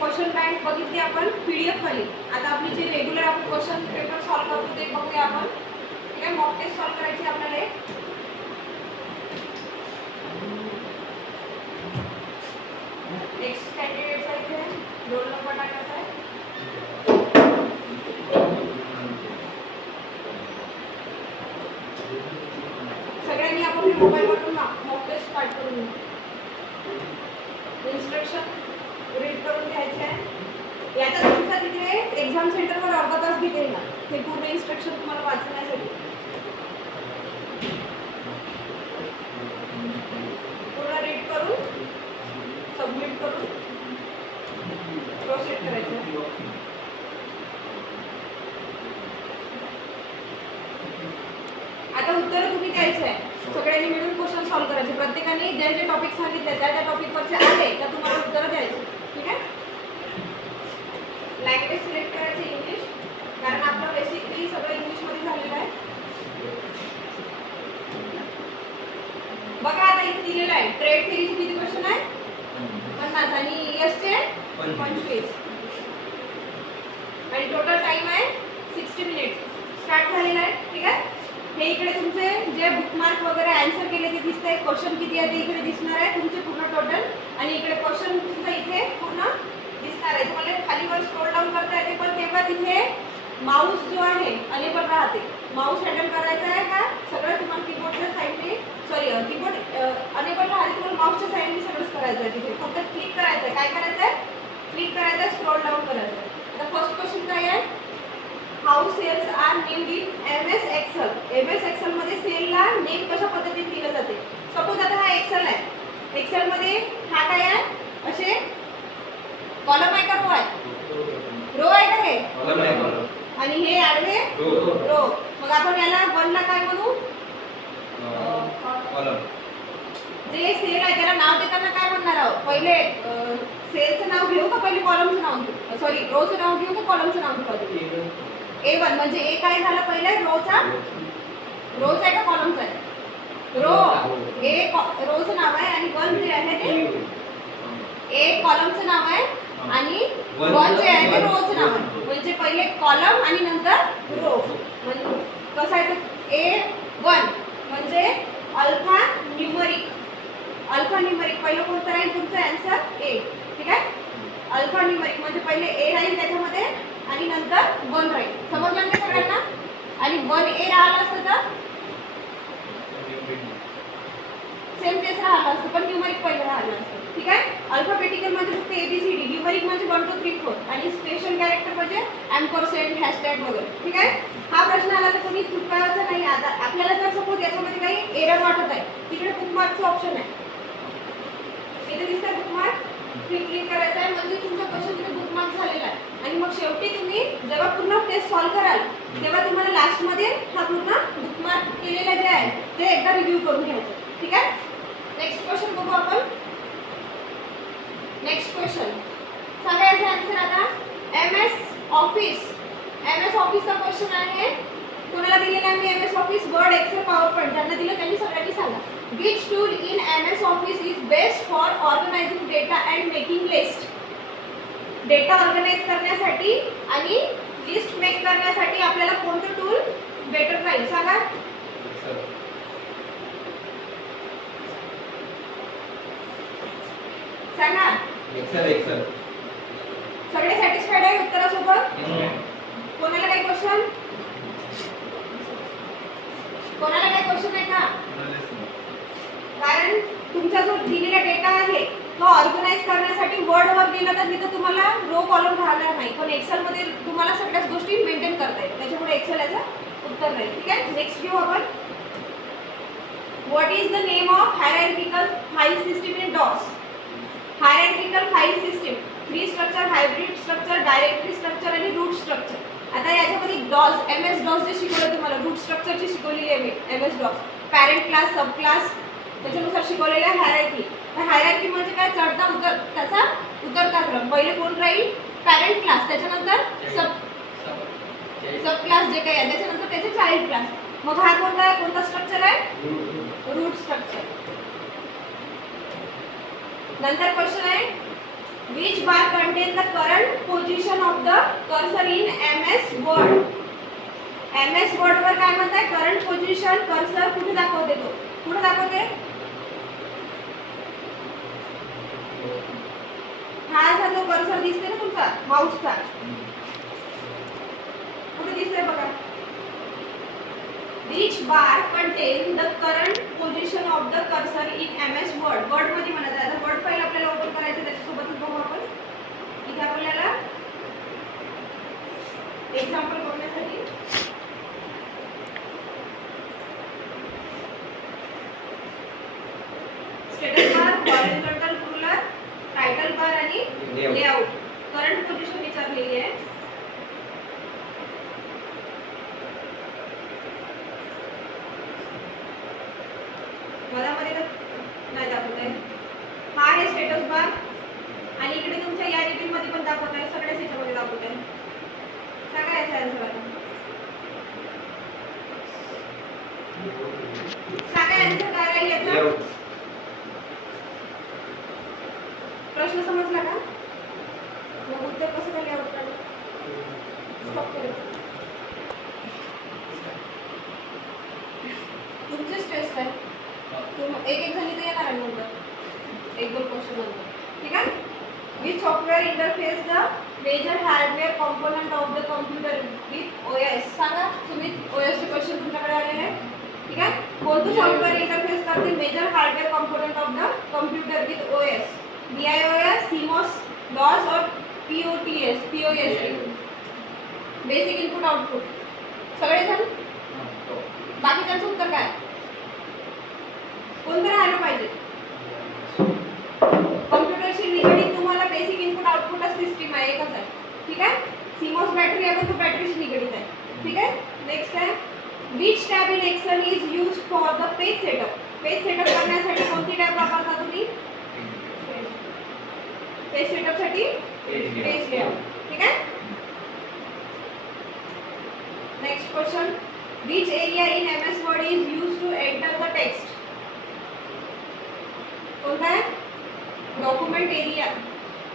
Question bank बघितली आपण PDF वाली. आता आपली जे रेग्युलर आपण क्वेश्चन पेपर सॉल्व करतो ते बघूया आपण. ठीक आहे, मॉक टेस्ट सॉल्व करायची आपल्याला. नेक्स्ट कॅन्डिडेटचा इथे रोल नंबर टाकायचा आहे. सगळ्यांनी आपण मोबाईलवरून मॉक टेस्ट स्टार्ट करून घेऊ. इन्स्ट्रक्शन रीड करून घ्यायचे आहे. याचा तुमचा तिथे एक्झाम सेंटरवर अर्धा तास घेतील ना ते पूर्ण इन्स्ट्रक्शन तुम्हाला वाचण्यासाठी. पूर्ण रीड करून सबमिट करून प्रोसेस करायचं. आता उत्तर तुम्ही द्यायचं आहे. सगळ्यांनी मिळून क्वेश्चन सॉल्व करायचे. प्रत्येकाने जे जे टॉपिक सांगितले त्या टॉपिकवरचे आले का तुम्हाला उत्तर द्यायचे. ठीक आहे. लँग्वेज सिलेक्ट करायचे इंग्लिश, कारण आपलं बेसिकली सगळं इंग्लिशमध्ये झालेलं आहे. बघा आता इथे दिलेलं आहे ट्रेड थेअरीचे किती क्वेश्चन आहे 50 आणि ईएसचे 25 आणि टोटल टाइम आहे 60 मिनिट. स्टार्ट झालेला आहे. ठीक आहे. हे इकडे तुमचे जे बुकमार्क वगैरे आन्सर केले ते दिसतंय. क्वेश्चन किती आहे ते इकडे दिसणार आहे तुमचे पूर्ण टोटल, आणि इकडे क्वेश्चन तुमचं इथे पूर्ण दिसणार आहे. तुम्हाला खाली वर स्क्रोल डाऊन करता येते, पण तेव्हा तिथे माऊस जो आहे अनेबल राहते. माऊस हँडल करायचा आहे का सगळं तुम्हाला कीबोर्डच्या साईडने कीबोर्ड अनेबल राहते. तुम्हाला माऊसच्या साईडने सगळंच करायचं आहे. तिथे फक्त क्लिक करायचं आहे. काय करायचं आहे? क्लिक करायचं आहे, स्क्रोल डाऊन करायचं आहे. आता फर्स्ट क्वेश्चन काय आहे? How cells are named in MS Excel. MS Excel मध्ये सेलला नेम कशा पद्धतीने दिलं जाते. सपोज आता हा एक्सेल आहे. एक्सेल मध्ये हा काय आहे? असे कॉलम आहे का रो आहे? रो आहे का हे? कॉलम आहे. आणि हे आडवे रो. मग आपण याला 1 ला काय म्हणू? कॉलम. जे सेल आहे त्याला नाव देताना काय म्हणणार आहोत? पहिले सेलचं नाव घेऊ का पहिले कॉलमचं नाव घेऊ? सॉरी, रोचं नाव घेऊ का कॉलमचं नाव घेऊ? A1 म्हणजे ए काय झालं पहिले? रोचा आहे का कॉलमचा आहे? रो. ए रोचं नाव आहे आणि 1 जे आहे ते ए कॉलमचं नाव आहे आणि 1 जे आहे ते रोचं नाव आहे. म्हणजे पहिले कॉलम आणि नंतर रो. म्हणजे कसं आहे ते A1 म्हणजे अल्फा न्यूमरिक. अल्फा न्यूमरिक पहिलं कोणतं राहील तुमचं आन्सर? ए. ठीक आहे. अल्फा न्यूमरिक म्हणजे पहिले ए राहील त्याच्यामध्ये आणि नंतर 1 राहील. समजलं ना सगळ्यांना? आणि 1A राहिलं असतं तर सेम तेच राहिलं असतं, पण न्यूमरिक पहिलं राहिलं असतं. ठीक आहे. अल्फाबेटिकल म्हणजे फक्त ABCD, न्यूमरिक म्हणजे 1 2 3 4 आणि स्पेशल कॅरेक्टर म्हणजे एम्परसँड, हॅशटॅग वगैरे. ठीक आहे. हा प्रश्न आला तर कोणी चुकायचा नाही. आता आपल्याला जर सपोज याच्यामध्ये काही एरर वाटत आहे, तिकडे बुकमार्कचं ऑप्शन आहे. इथे दिसतंय बुकमार्क. क्लिक करायचं आहे म्हणजे तुमचा क्वेश्चन तिथे बुकमार्क झालेला आहे. आणि मग शेवटी तुम्ही जेव्हा पूर्ण टेस्ट सॉल्व कराल तेव्हा तुम्हाला लास्टमध्ये हा पूर्ण बुकमार्क केलेला जे आहे ते एकदा रिव्ह्यू करून घ्यायचं. ठीक आहे. नेक्स्ट क्वेश्चन बघू आपण. नेक्स्ट क्वेश्चन सांगा याचा आन्सर. आता एमएस ऑफिस. एमएस ऑफिसचा क्वेश्चन आहे. कोणाला दिलेला आहे मी MS Office? Word, Excel, PowerPoint. ज्यांना दिलं त्यांनी सगळ्यांनी सांगा. Which tool in MS Office is best for organizing data and making list? Data organize करण्यासाठी आणि लिस्ट मेक करण्यासाठी आपल्याला कोणतं टूल बेटर राहील सांगा. सांगा. एक्सेल. सगळे सॅटिस्फाईड आहे उत्तरासोबत? कोणाला काही क्वेश्चन? कोणाला काही क्वेश्चन आहे का? कारण तुमचा जो दिलेला डेटा आहे तो ऑर्गनाइज करण्यासाठी वर्डवर गेलं तर तिथं तुम्हाला रो कॉलम राहणार नाही, पण एक्सेलमध्ये तुम्हाला सगळ्याच गोष्टी मेंटेन करता येईल. त्याच्यामुळे एक्सेल याचं उत्तर राहील. ठीक आहे. नेक्स्ट घेऊ आपण. What is the name of hierarchical file system in डॉस? Hierarchical file system, tree structure, hybrid structure, directory structure आणि रूट स्ट्रक्चर. आता याच्यामध्ये डॉस, MS डॉस जे शिकवलं तुम्हाला, रूट स्ट्रक्चरची शिकवलेली आहे MS डॉस. पॅरेंट क्लास, सब क्लास त्याच्यानुसार शिकवलेलं आहे हायरार्की. तर हायरार्की म्हणजे काय? चढता उतर त्याचा उतरता क्रम. पहिले कोण राहील? पॅरेंट क्लास, त्याच्यानंतर सब क्लास जे काही आहे त्याच्यानंतर त्याचे चाइल्ड क्लास. मग हा कोणता स्ट्रक्चर आहे? Root structure. नंतर क्वेश्चन आहे Which bar contain the current position of the cursor in MS Word? MS Word वर काय म्हणताय? करंट पोझिशन कर्सर कुठे दाखवते तो? कुठे दाखवते? हा असा जो कर्सर दिसते ना तुमचा माऊसचा, कुठे दिसतंय बघा. Which bar contain the current position of the cursor in MS Word? Word मध्ये म्हणत आहे. आता वर्ड फाईल आपल्याला ओपन करायचं, त्याच्यासोबतच बघू आपण. इथे आपल्याला एक्झाम्पल बघण्यासाठी status bar, horizontal ruler, title bar आणि लेआउट करंट पोझिशन विचारलेली आहे. मधामध्ये तर नाही दाखवत आहे. हा आहे स्टेटस बार आणि इकडे तुमच्या या रीडिंग मध्ये पण दाखवत आहे. सगळ्याच याच्यामध्ये दाखवत आहे. सांगा याचा आन्सर आता. सांगा आन्सर काय आहे याचा. प्रश्न समजला का? मग उत्तर कसं काय लेआउट काढलं? स्टॉप करायचं. तुमचे स्ट्रेस काय? एक जण इथे येणार आहे नंतर, एक दोन क्वेश्चन नंतर. ठीक आहे. Which software interface the major hardware component of the computer with OS? सांगा सुमित, ओएस चे क्वेश्चन तुमच्याकडे आलेले आहे. ठीक आहे. कोणतं सॉफ्टवेअर इंटरफेस करते major hardware component of the computer with OS? BIOS, CMOS, DOS और POTS? Basic input output. सगळेजण बाकीच्यांचं उत्तर काय? कोणतं राहायला पाहिजे? कॉम्प्युटरशी निगडीत तुम्हाला बेसिक इनपुट आउटपुट सिस्टीम आहे, एकच आहे. ठीक आहे. CMOS बॅटरी आहे, तो बॅटरीशी निगडीत आहे. ठीक आहे. नेक्स्ट आहे which tab in Excel is used for the page setup? Page setup करण्यासाठी कोणती टॅब वापरता तुम्ही? पेज सेटअप साठी पेज लेआउट. ठीक आहे. Next question which area in MS Word is used to enter the text? कोणता आहे? डॉक्युमेंट एरिया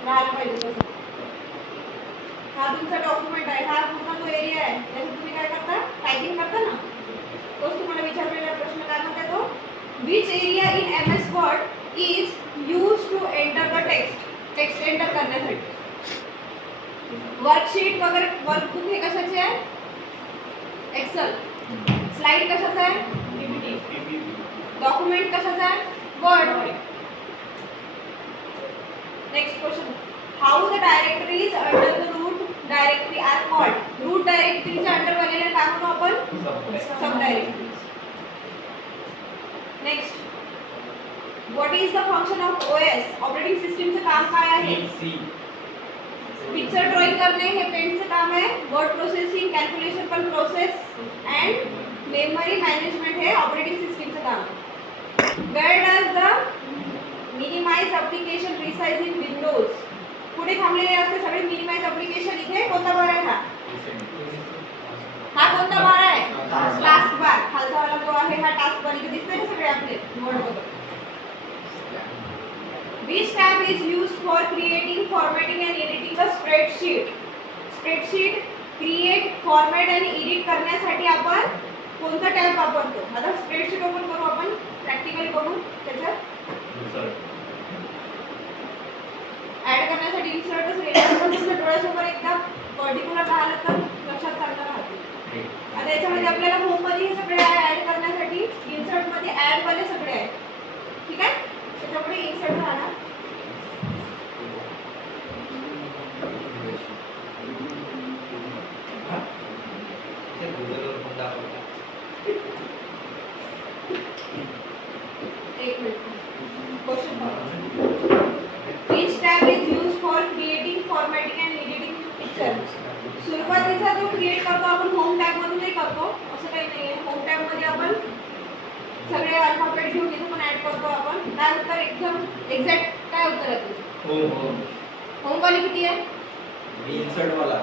राहायला पाहिजे तसं. हा तुमचा डॉक्युमेंट आहे, हा पूर्ण तो एरिया आहे त्याच्यात तुम्ही काय करता? टायपिंग करता ना. तोच तुम्हाला विचारलेला प्रश्न काय म्हणते तो? Which area in MS Word is used to enter the text? Text enter करण्यासाठी. वर्कशीट वगैरे वर्कबुक हे कशाचे आहे? एक्सेल. स्लाइड कशाचा आहे? PPT. डॉक्युमेंट कशाचा आहे? Word. Next question how the directories under the root directory are called? Root डायरेक्टरीच्या अंडर वालेल्या काय म्हणतो आपण? Subdirectories. Next what is the function of OS? Operating सिस्टीमचं काम काय आहे? पिक्चर ड्रॉइंग करणे हे पेंटचं काम आहे. वर्ड प्रोसेसिंग, कॅल्क्युलेशन पण प्रोसेस अँड मेमरी मॅनेजमेंट हे ऑपरेटिंग सिस्टीमचं काम आहे. Where does the minimize application resize in Windows? पुढे थांबलेले असते सगळे मिनिमाइज ॲप्लिकेशन. इथे कोणता बार आहे? हा कोणता बार आहे? Task bar. खालचा वाला जो आहे हा टास्क बार. इथे दिसतंय ना सगळे आपले वर्ड वगैरे. Which tab is used for creating, formatting and editing a spreadsheet? Spreadsheet create, format आणि edit करण्यासाठी आपण कोणता टॅब वापरतो? आता स्प्रेडशीट ओपन करू आपण, प्रॅक्टिकली बघू. त्याच्यात ऍड करण्यासाठी इन्सर्टच रेड पण तुमच्या डोळ्यासमोर एकदा पर्टिक्युलर राहिलं तर लक्षात चांगलं राहते. आता याच्यामध्ये आपल्याला होम मध्ये हे सगळे ऍड करण्यासाठी इन्सर्ट मध्ये ऍड वाले सगळे आहेत. ठीक आहे. त्याच्यामुळे इन्सर्ट राहणार. एक minute. Question Which tab is used for creating, formatting and editing picture? सुरुवातीचा जो क्रिएट करतो आपण होम टॅब मधूनही करतो, असं काही नाहीये. होम टॅब मध्ये आपण सगळे अल्फाबेट घेऊन इथे पण ऍड करतो आपण. काय उत्तर एकदम एक्झॅक्ट काय उत्तर आहे तुझं? होम वाले किती आहे? इन्सर्ट वाला.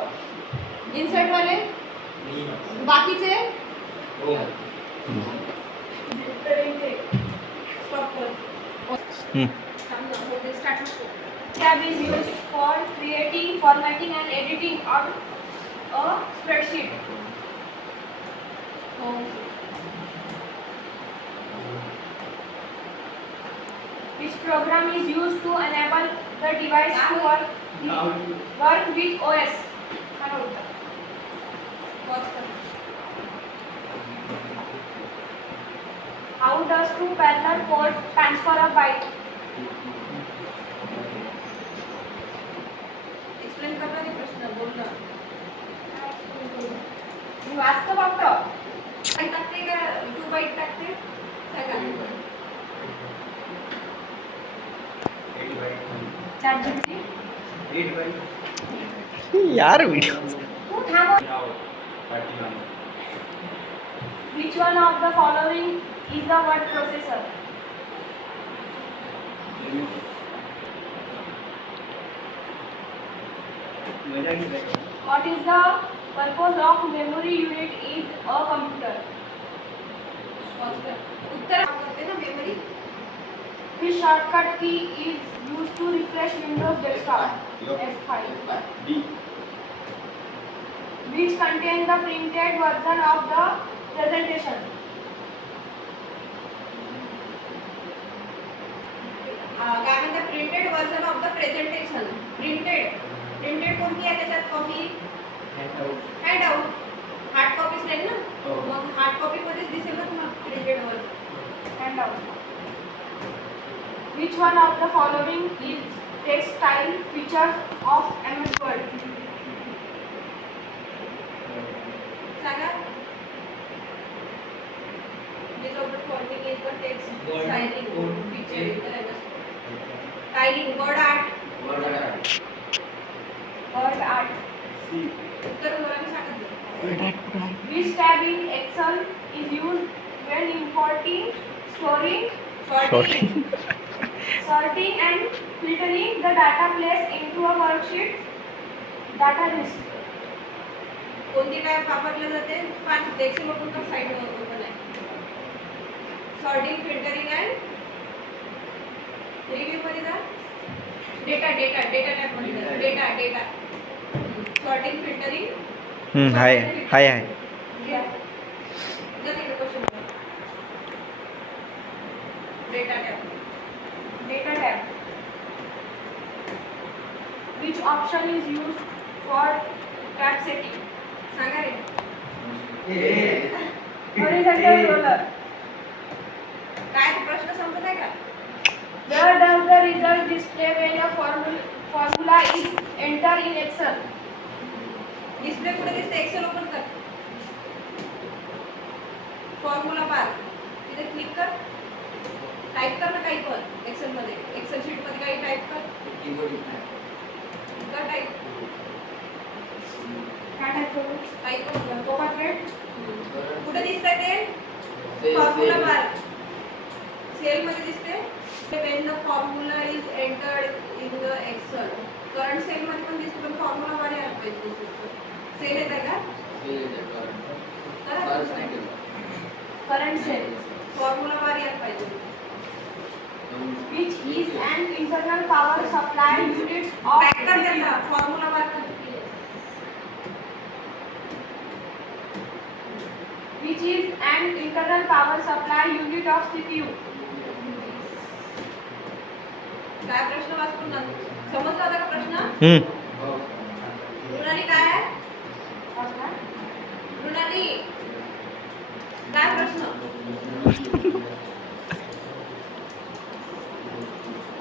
इन्सर्ट वाले बाकीचे स्टॉप कर. Start tab is used for creating, formatting and editing on a spreadsheet. Which program is used to enable the device to work with OS? सांगा उत्तर. How does two parallel code transfer a byte? Explain करणार आहे प्रश्न बोल ना. मी वाचतो फक्त. काय टाकते का 2 बाईट टाकते? सांगा. चॅट जीपीटी 8 बाय यार वीडियो तू थांब. Which one of the following is a word processor? What is the purpose of memory unit in a computer? उत्तर करते ना memory. Which shortcut key is used to refresh Windows desktop? F5. D. Which contains the printed version of the presentation? काय म्हणतात printed version of the presentation. Printed कोणती आहे त्याच्यात copy? Hand out. Hard कॉपीच नाही ना. मग हार्ड कॉपी मध्येच दिसेल ना तुम्हाला printed version. Hand out. Which one of the following is text style features of MS Word? सांगा. Which of the following is the text styling feature in the MS Word? Styling, word art. Word art. C. उत्तर जोराने सांगा. Which tab in Excel is used when importing, storing, sorting and filtering the data placed into a worksheet? Data list. कोणती tab वापरली जाते? पाच Excel open कर, site open आहे. Sorting, filtering and review मध्ये जा. डेटा टॅब मध्ये जा. Data sorting, filtering. हाय हाय हाय जा तिकडे question. Data tab. Which option is used for tab setting? सांगा रे. Horizontal roller. काय ते प्रश्न समजत आहे का? Where does the result display when a formula is entered in Excel? Display कुठे दिसते? एक्सेल ओपन कर. फॉर्म्युला बार तिथे क्लिक कर. टाइप कर ना काही पण एक्सेल मध्ये. एक्सेल शीट मध्ये काही टाइप कर. कर टाइप. काय टाइप करू? टाइप कर. कोपा थ्रेड कुठे दिसतंय ते? फॉर्म्युला बार. सेल मध्ये दिसते. when the formula is entered in the Excel. Current cell मध्ये पण दिसते पण फॉर्म्युला बार यायला पाहिजे. सेल येत आहे का? करंट सेल फॉर्म्युला बार यायला पाहिजे. Which is an internal power supply unit of back कर देना फॉर्म्युला बार कर. Which is an internal power supply unit of CPU? काय प्रश्न वाचून ना समजला होता का प्रश्न? मृणाली काय आहे? मृणाली काय प्रश्न?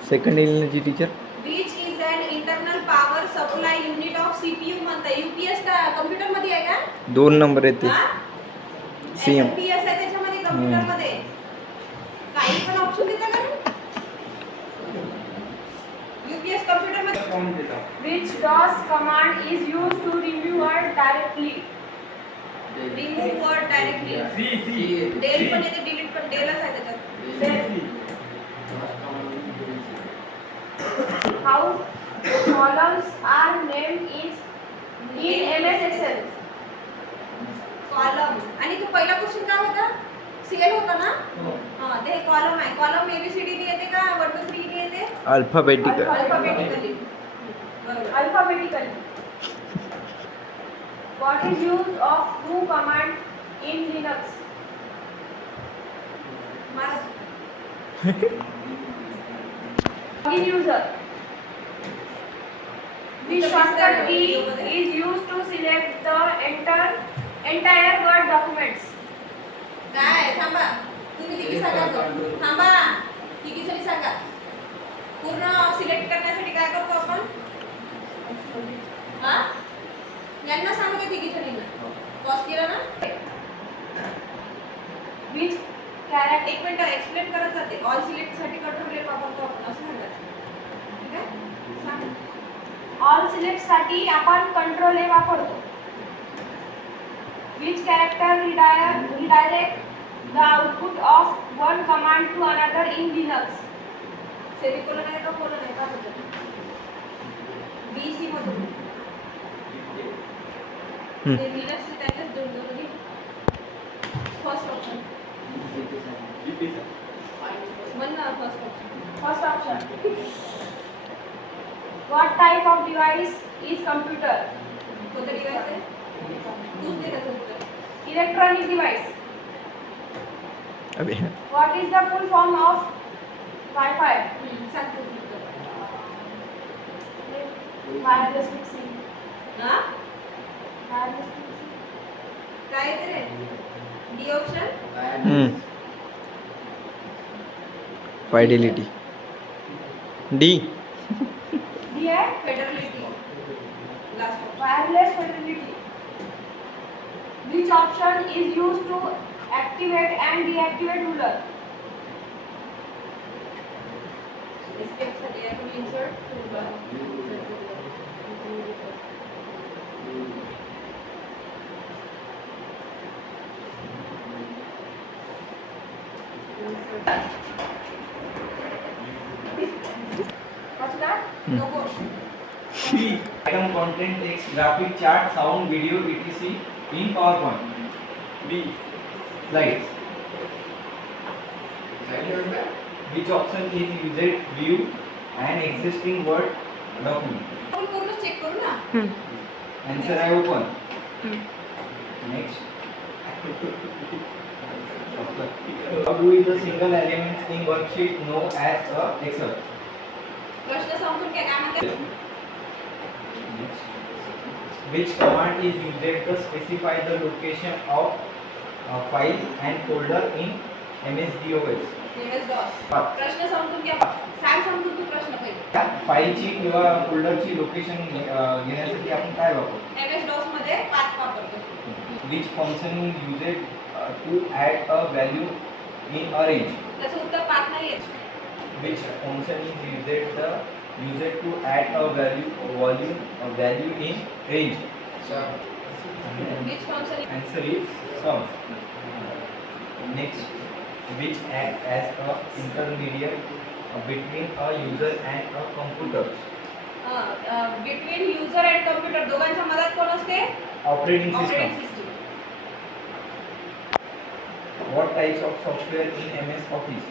सेकंड इयरची teacher. Which is an internal power supply unit of CPU म्हणता. UPS का कॉम्प्युटर मध्ये आहे का? 2 नंबर येते. सीएम UPS आहे त्याच्यामध्ये कॉम्प्युटर मध्ये. काही पण ऑप्शन देता का? UPS कॉम्प्युटर मध्ये. Which DOS command is used to remove word directly? Remove word directly. Del पण येते, delete पण. delच आहे त्याच्यात. How columns are named in MS Excel? Column. आणि तो पहिला क्वेश्चन काय होता? सेल होता ना? हां ते कॉलम आहे. कॉलम ABCD ने येते का 1 2 3 ने येते? अल्फाबेटिकल. अल्फाबेटिकली. बरोबर, alphabetically. What is use of who command in Linux? Login user. The shortcut key is used to select the entire Word documents. काय थांबा, तुम्ही तिघी सांगा तो. थांबा, तिघी जणी सांगा. पूर्ण सिलेक्ट करण्यासाठी काय करतो आपण? हा, यांना सांगू का तिघी जणींना? पॉज केला ना. विच कॅरेक्टर, एक मिनिट एक्सप्लेन करत जाते. ऑल सिलेक्ट साठी कंट्रोल एफ वापरतो आपण, असं सांगायचं. ठीक आहे, सांग. ऑल सिलेक्ट साठी आपण कंट्रोल ए वापरतो. Which character redirect the output of one command to another in Linux? Semicolon आहे का कोलन आहे का बघा. BC मधून ते लिनक्स त्याच्यात दोन घे. फर्स्ट ऑप्शन म्हण ना. First option. What type of device is computer? कोणतं डिवाइस आहे? तूच दे त्याचं उत्तर. Electronic device. अबे What is the full form of Wi-Fi? सांग तू उत्तर. Wireless mixing. हां, वायरलेस मिक्सिंग काय आहे रे? D option. Fidelity. D. D है fidelity. Last wireless fidelity. Which option is used to activate and deactivate ruler? Escape साठी आपण insert toolbar. वाचला? नको. B. Item content text, graphic, chart, sound, video, etc. in PowerPoint. B. Slides. Which option is used view an existing Word document? आपण पूर्ण check करू ना. Answer I open. Next. Who is the single element in worksheet known as a Excel? प्रश्न समजून काय म्हणतात? Next. Which command is used to specify the location of file and folder in MS-DOS? MS DOS. प्रश्न समजून घ्या. सांग समजून तू प्रश्न पहिले. फाईलची किंवा फोल्डरची लोकेशन घेण्यासाठी आपण काय वापरतो? MS DOS मध्ये पाथ वापरतो. Which function is used to add a value in a range? त्याचं उत्तर पाथ नाही येत. Which function is used to add a value in range? Which function? Answer is sum. Next, which act as a intermediate between a user and a computer? Between user and computer दोघांच्या मधात कोण असते? Operating operating system. System. What types of software in MS Office?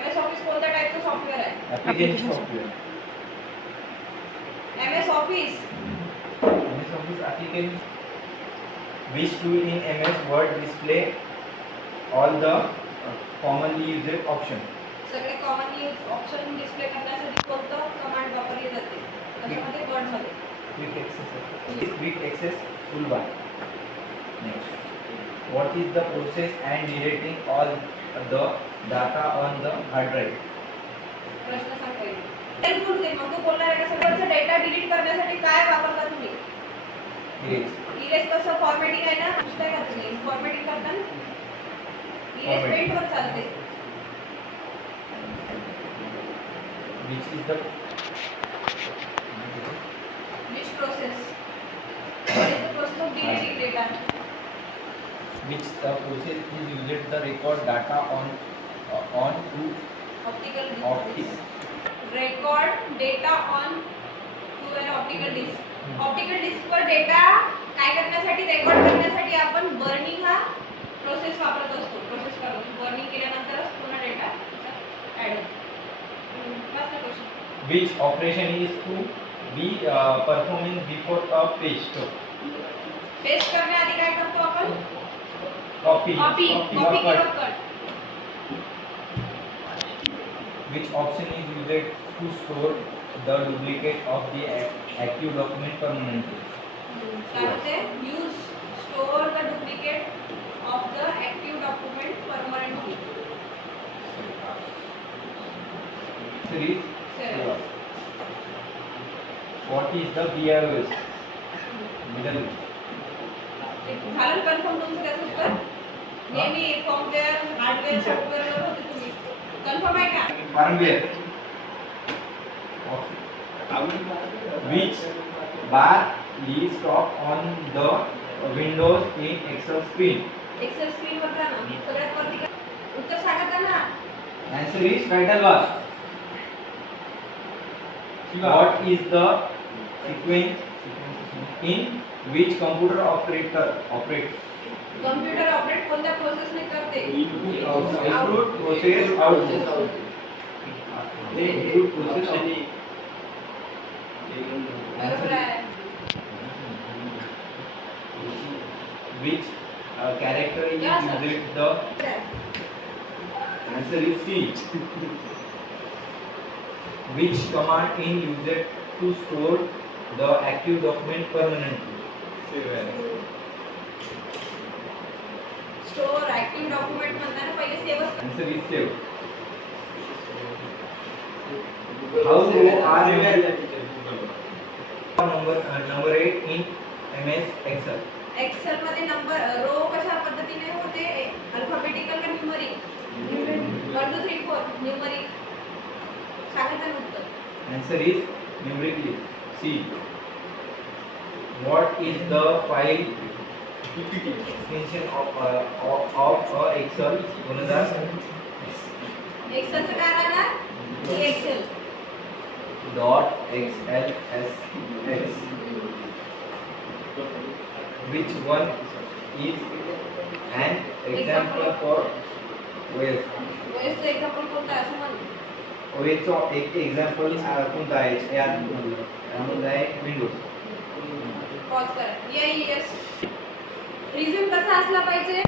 MS office कोणत्या टाईपचं software आहे? Application software. MS office. MS Office application. Which tool in MS Word display all the commonly used option? सगळे common use option display करण्यासाठी कोणतं command वापरली जाते? त्याच्यामध्ये word मध्ये. Quick access toolbar. Next. What is the process and deleting all the data on the hard drive? प्रश्न सांग पहिले. हेल्पफुल दे मग तू बोलणार आहे का सगळ्यांचा डेटा डिलीट करण्यासाठी काय वापरता तुम्ही? इरेज कसं फॉर्मॅटिंग आहे ना? नुसतं का तुम्ही फॉर्मॅटिंग करता ना? इरेज पेंट वर चालते. Which is the Which process? What is the process of deleting data? which the process is used to record data on to Optical optic. disk. Record data on to an optical disk. Optical disk वर data काय करण्यासाठी record करण्यासाठी आपण burning हा process वापरत असतो. Burning केल्यानंतरच पुन्हा डेटा ऍड होतो. Question which operation is to be performing before a page stop. Paste करण्याआधी काय करतो आपण? Copy. कॉपी or किंवा cut. Cut. Which option is used to store the duplicate of the active document permanently? काय होते? Use store the duplicate of the active document permanently. Series. Series. What is the BIOS? Middle. झालं confirm तुमचं त्याचं उत्तर? नेहमी फॉर्मवेअर hardware सॉफ्टवेअरवर होते तुम्ही. Confirm आहे का? Firmware. Which bar is top on the Windows in Excel screen? Excel screen वर जा ना. सगळ्यात वरती का? उत्तर सांगा त्यांना. Answer is title bar. What is the sequence in which computer operates? Computer operate कोणत्या प्रोसेसने करते? Input, process, output. Input, process, output. बरोबर आहे. Which character is Yeah, sir. used the answer is C. Which command is used to store the active document permanently? Store active document म्हणताना पहिले save Answer is save. How to number 8 in MS Excel? Excel मध्ये number row कशा पद्धतीने होते? Alphabetical का numeric? 1 2 3 4 numeric. सांगायचं ना उत्तर. Answer is numerically. C. What is the file extension of Excel? 2000 एक्सेलचं काय राहणार? Excel. dot XLSX. Which one is an example for OS? ओएसचं एक्झाम्पल कोणतं आहे? असं म्हण. OS चा एक एक्झाम्पल कोणता आहे यामध्ये आहे विंडोज. पॉज करा. येस. रिझ्यूम कसा असला पाहिजे?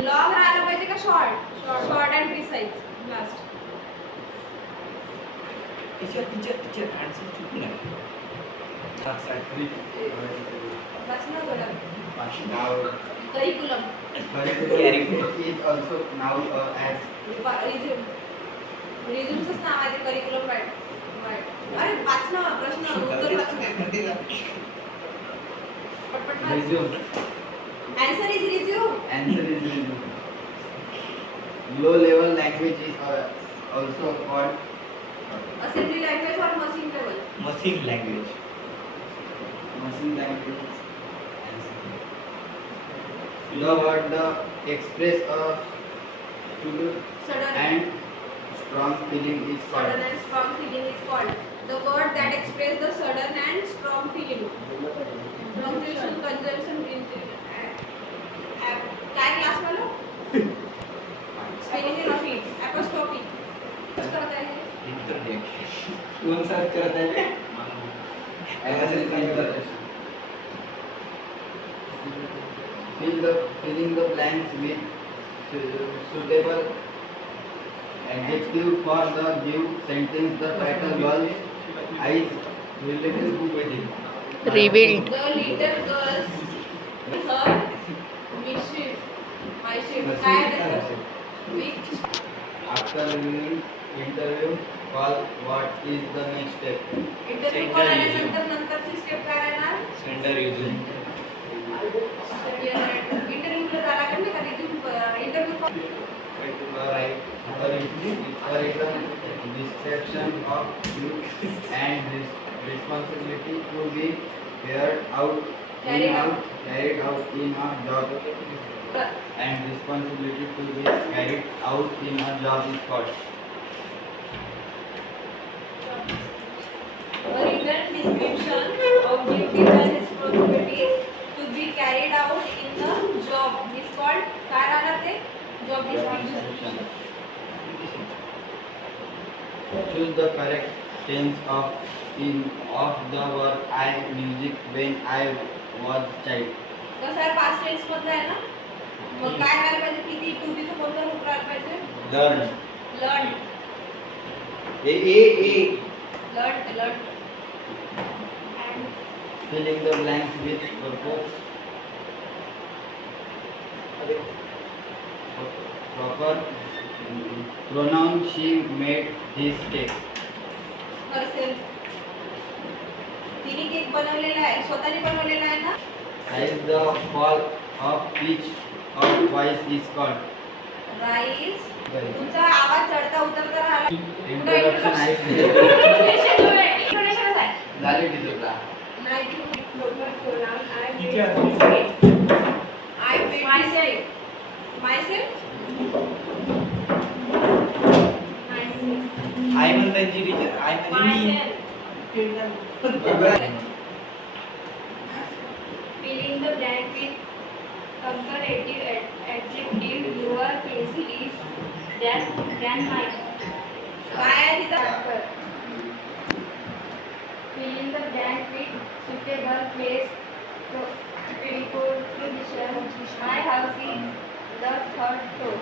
लॉंग राहायला पाहिजे का short? Short and precise. Last. Teacher answer चुकून आहे. बस ना बोला. Now curriculum. curriculum is also now as resume. रिझ्यूमचंच नाव आहे ते करिक्युलम राईट. अरे वाच ना प्रश्न उत्तर वाच ना. पटपट वाच. resume. Answer is resume. Answer is resume. Low level language is also called assembly language और machine level. Machine language. machine language. The word the express a true sudden and strong feeling is sudden called. and strong feeling is called. The word that express the sudden and strong feeling. Punctuation, conjunction, काय class वाला? Spelling end repeat. apostrophe. कुछ करता है? कौन search करता है? Answer is filling the blanks with suitable adjective for the give sentence. The title was eyes related to wedding. Rebuild. The little girls her mischief. My shift. काय आहे त्याचं? Which After reviewing interview call, what is the next step? Interview call आल्यानंतर नंतरची step काय राहणार? Sender resume. इंटरव्ह्यूला जायला लागेल ना का resume interview call. Write a written description of duties and responsibility to be carried out in a job, and responsibility to be carried out in a job is called. A written description of duties and responsibilities to be carried out in the job is called काय राहणार ते? Job description. Choose the correct tense of the verb I music when I was child. कसं आहे past tense मधलं आहे ना मग काय करायला पाहिजे किती टू बीचं कोणतं रूप राहायला पाहिजे Learn. Learn A. Learn Filling the blanks with purpose. Proper pronoun she made this cake. herself तिने केक बनवलेला आहे स्वतःने बनवलेला आहे ना As the fall of each of voice is called. Rice तुमचा आवाज चढता उतरता राहिला Introduction आहे. इंट्रोडक्शनच आहे झाले टीचरला. नाही ठीक आहे. I made myself आय म्हणताय जी टीचर आय म्हणजे Filling the blank with comparative adjective, your case is than mine. काय आहे तिथं Filling the blank with suitable place, preposition. My house is the third floor.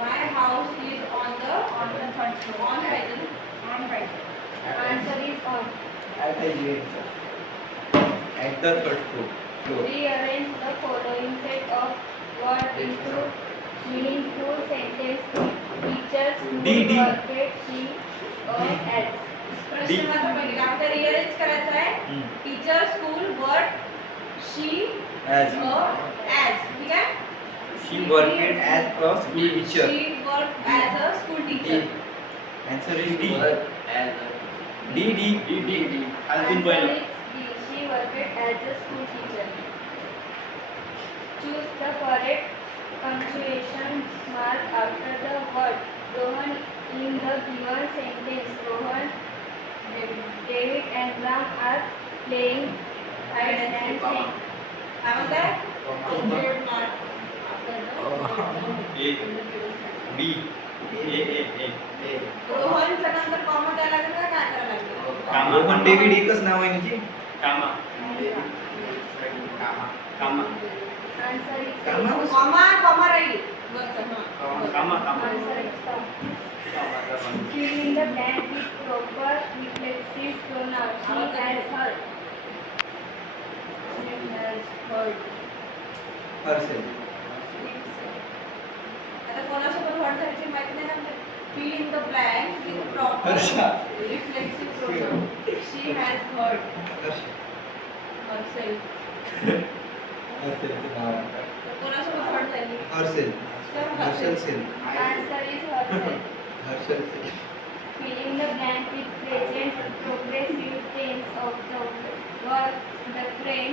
my house is on the third floor. on right On right. Answer is on. at the third floor. Rearrange the following set of words into meaningful sentences. Teachers D. worked she as. प्रश्न मात्र पहिले आपल्याला rearrange करायचं आहे teacher school word शी As as ठीक आहे she worked as a school teacher. She work as a school teacher Answer is D. As D. Answer is D. She worked as a school teacher. Choose the correct punctuation mark after the word Rohan in the given sentence. Rohan, David and Ram are playing hide and seek. काय म्हणताय B. रोहनच्या नंतर comma द्यायला लागेल का काय करायला लागेल रोहन डेव्हिड एकच नाव आहे म्हणजे Answer is Kama? A. Comma राहील बरं Answer is Tom. Fill in the blank with proper reflexive pronoun. She has heard. herself. आता कोणासोबत वर्ड करायची माहिती नाही ना fill in the blank with proper Harsha. Reflexive pronoun she has heard herself कोणासोबत word झाली Herself. तर Herself. Answer is herself. Herself. Filling the blank with present progressive tense of the verb. The train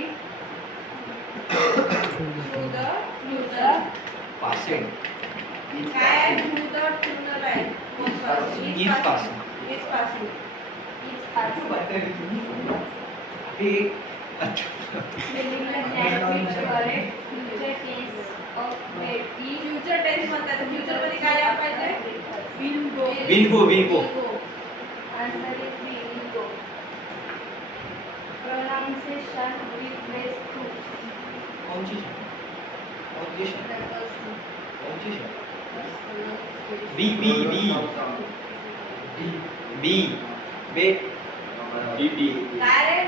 to the Passing. काय to the tuner आहे Is passing. Is passing is passing. Filling the blank with correct future tense of made. Future tense म्हणतात future मध्ये काय यायला पाहिजे Will go. Answer is B. Will go. Pronunciation replace to. कोणची B. काय रे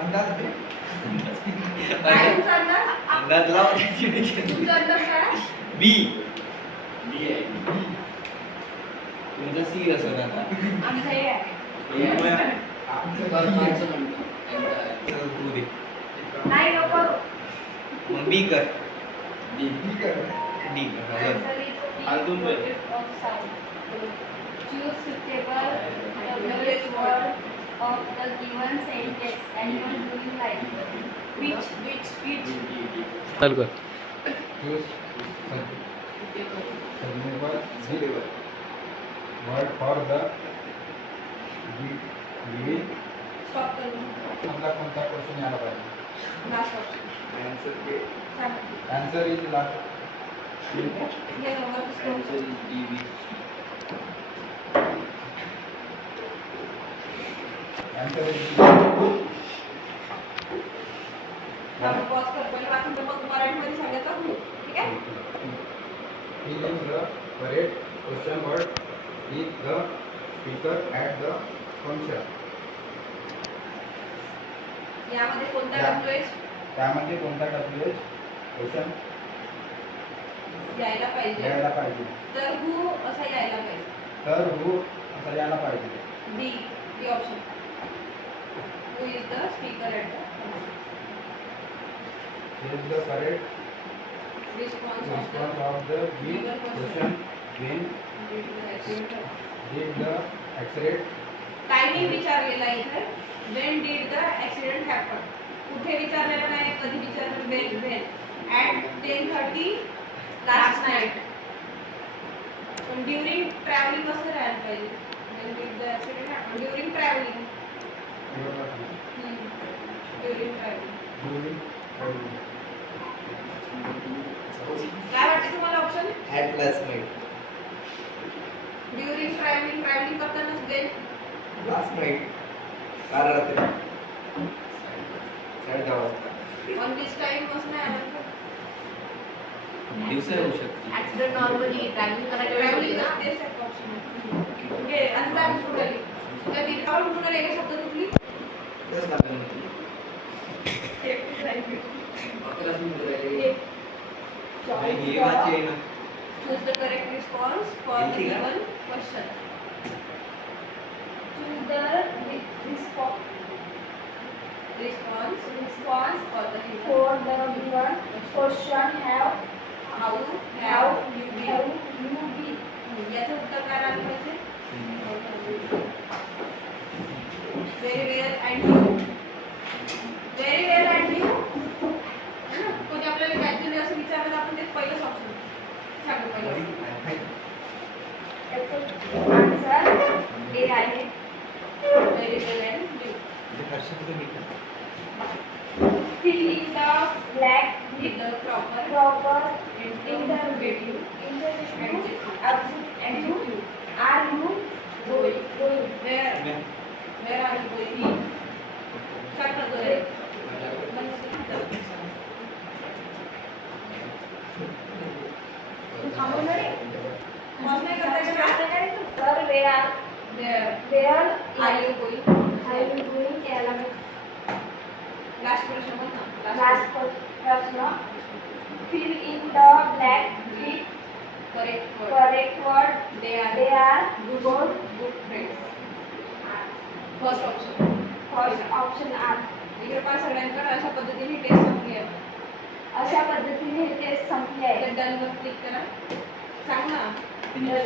अंदाज दे. काय तुमचा अंदाज अंदाज लाव. तुमचा अंदाज काय B. तुमचा सी असं आता आमचं हे आहे. तू दे. नाही नको मग बी कर. डी कर. Answer is B. Opposite of sound. Choose suitable double word of the given sentence. Anyone do you like? Which. चालू कर. word for the given stop करू आपला कोणता क्वेश्चन यायला पाहिजे last option answer is last हे number Answer is D. Answer is pause कर पहिले वाचून तर मग मराठीमध्ये सांगायचा तू ठीक आहे. He is the correct question word is the speaker at the function. यामध्ये कोणता या. WH त्यामध्ये कोणता WH क्वेश्चन यायला पाहिजे यायला पाहिजे तर हू असा यायला पाहिजे. तर हू असा यायला पाहिजे. D option who is the speaker at the Is the correct response response of the given question when did the accident timing विचारलेला इथे when did the accident happen. कुठे विचारलेलं नाही कधी विचारलं वेन ॲट 10:30 लास्ट नाईट. पण during travelling कसं राहायला पाहिजे when did the accident happen during travelling during travelling. काय वाटतं तुम्हाला option At last night. During travelling करतानाच वेन Last night. काल रात्री 10:30 वाजता. ऑन दिस टाइम असं नाही आलं का? दिवसा येऊ शकते. ऍक्सिडेंट नॉर्मली ट्रॅव्हलिंग करायच्या वेळेस होते ट्रॅव्हलिंग ना. तेच एक ऑप्शन आहे. म्हणजे अंदाज सुटली त्या दीर्घावरून कुठं एक शब्द तुटली तेच लागलं होतं. अकराच मिनिटं राहिले. हे वाचे ना. Choose the correct response for the ठीक आहे. Given question. Choose the response response for the given for the given question. How How have you be. you be? याचं उत्तर काय आलं पाहिजे very well and you. Very well and you कोणी आपल्याला कॅन्चुअली असं विचारलं तर आपण ते पहिलंच ऑप्शन सांगू पहिलं. त्याचं answer ते आहे. Very well and you. Fill in the blank With the proper proper interrogative interrogative and you. Are you going. going? Where are you going? Start करतो रे. तू थांबवणार आहे? Pause नाही करता येत का? तर where Where are you going? are you going? याला Last question बोल ना. लास्ट प्रश्न. Fill in the blank with Correct word. correct word. They They are are good friends. First option. first option are. इकडे पण सगळ्यांकडे अशा पद्धतीने taste संपली आहे. अशा पद्धतीने हे टेस्ट संपले आहे. तर डन वर क्लिक करा. सांग ना. एवढे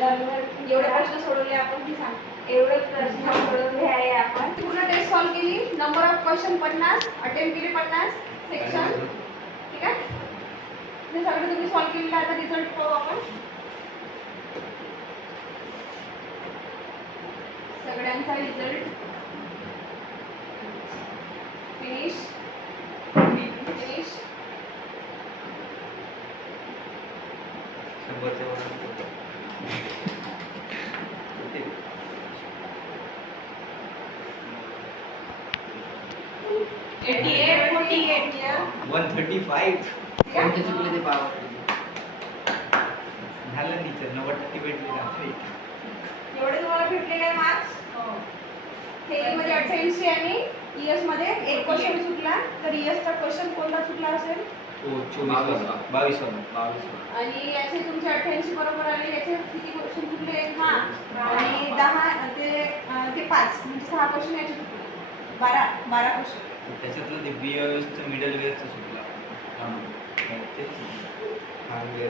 एवढे प्रश्न सोडवले आपण की सांग. एवढे प्रश्न सोडवले आहे आपण. पूर्ण टेस्ट सॉल्व केली. नंबर ऑफ क्वेश्चन 50, अटेम्प्ट केले 50 सेक्शन. ठीक आहे. हे सगळं तुम्ही सॉल्व केलेलं आहे. आता रिझल्ट पाहू आपण. सगळ्यांचा रिझल्ट फिनिश. शंभरच्या वर. 88, 48 या. 135. कोणते चुकले ते पाहा. झालं टीचर 90% भेटले ना. एवढे तुम्हाला भेटले काय मार्क्स? थेरी मध्ये 88 आणि ईएस मध्ये एक क्वेश्चन चुकला. तर ईएस चा क्वेश्चन कोणता चुकला असेल? हो 22 आणि याचे तुमचे 88 बरोबर आले. याचे किती क्वेश्चन चुकले? हां. आणि 10 ते 5 म्हणजे 6 क्वेश्चन याचे चुकले. 12 क्वेश्चन. त्याच्यातलं ते BOS चं मिडल वेअरचं सुटला. तेच